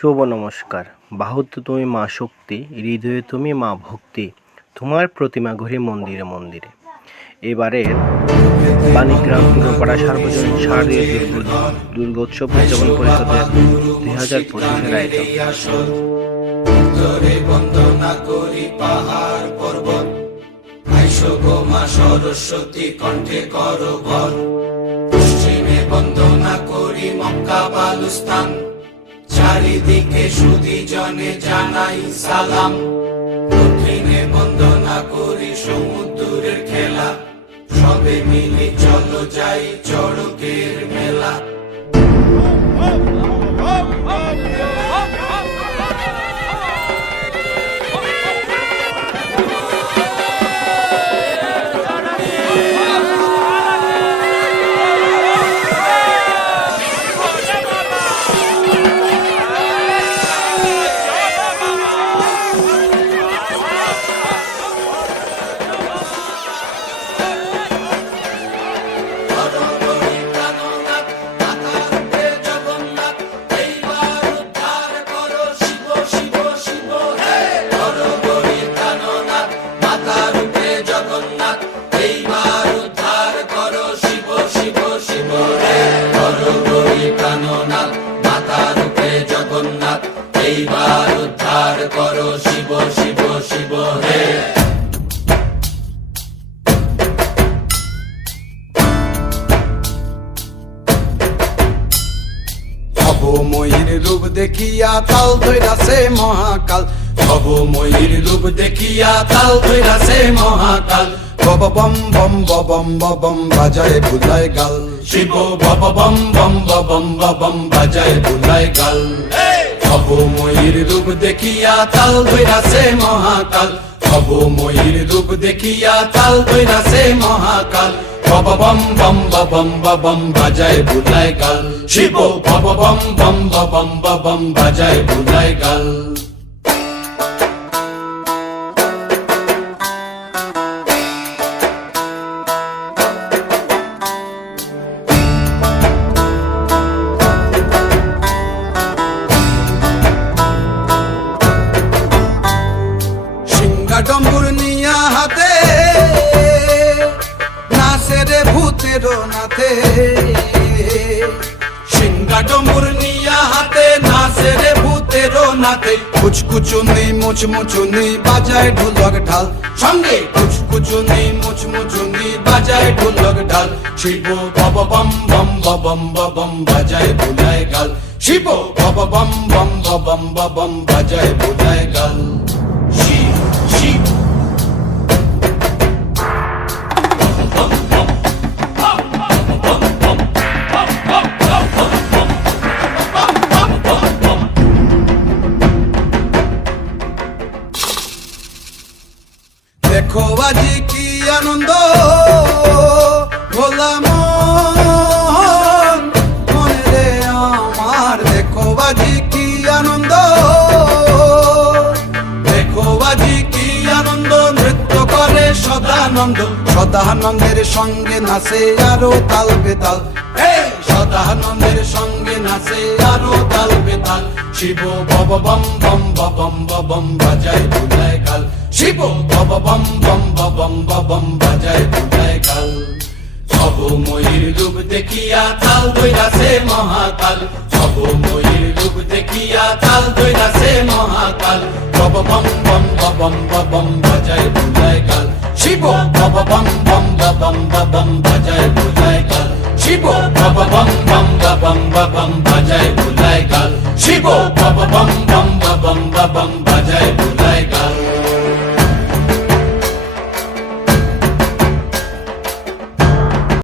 শুভ নমস্কার। বাহুতে তুমি মা শক্তি, হৃদয়ে তুমি মা ভক্তি, তোমার প্রতিমা ঘুরে মন্দিরে মন্দিরে। এবারের বাণীগ্রাম পুরপাড়া সার্বজনীন শারদীয় দুর্গোৎসব উদযাপন পরিষদের দুই হাজার পঁচিশের আয়োজন। সরস্বতী, কণ্ঠে কর বর পশ্চিমে করি মক্কা চারিদিকে সুদি জনে জানাই সালাম। দক্ষিণে বন্দনা করি সমুদ্রের খেলা। সবে মিলে চলো যাই চড়কের মেলা। এইবার উদ্ধার করো শিব শিব শিব, হে। রূপ দেখিয়া তাল মহাকাল। ভবময়ীর রূপ দেখিয়া তাল মহাকাল। বব বম বম বম বম বাজায় গাল। শিব বব বম বম বম বম বাজায় বুলাই গাল। ভবময়ীর রূপ দেখিয়া তাল ধৈরাছে মহাকাল। ভবময়ীর রূপ দেখিয়া তাল ধৈরাছে মহাকাল। বব বম বম বম বম বাজায় বুলাই গাল। শিব বব বম বম বম বম বাজায় বুলাই গাল। নাথে সিংহা হাতে নাচে রে ভূতের নাতে কুচকুচুনি, মুচমুচুনি, বাজায় ঢোলক ঢাল। সঙ্গে কুচকুচুনি, মুচমুচুনি, বাজায় ঢোলক ঢাল। শিব বব বম বম বম বম বাজায় বুলায় গাল। শিব বব বম বম বম বম বাজায় বুলায় গাল। শিব শিব। দেখো আজি কি আনন্দ? ভোলা মন আমার দেখো আজি কি আনন্দ? দেখো আজি কি আনন্দ, নৃত্য করে সদানন্দ। সদানন্দের সঙ্গে নাচে আরও তাল বেতাল। সদানন্দের সঙ্গে নাচে আরও তাল বেতাল। শিব বব বম বম বম বম বাজায় বুলায় গাল শিব। বব বম বম বম বম বাজায় বুলায় গাল সব ময়ূর রূপ দেখিয়া তাল দৈরাসে মহাকাল। সব ময়ূর রূপ দেখিয়া তাল দৈরাসে মহাকাল। বব বম বম বম বম বাজায় বুলায় গাল শিব বব বম বম বম বম বাজায় বুলায় গাল শিব বব বম বম বম বম বাজায় বুলায় গাল শিব বব বম বম বম বম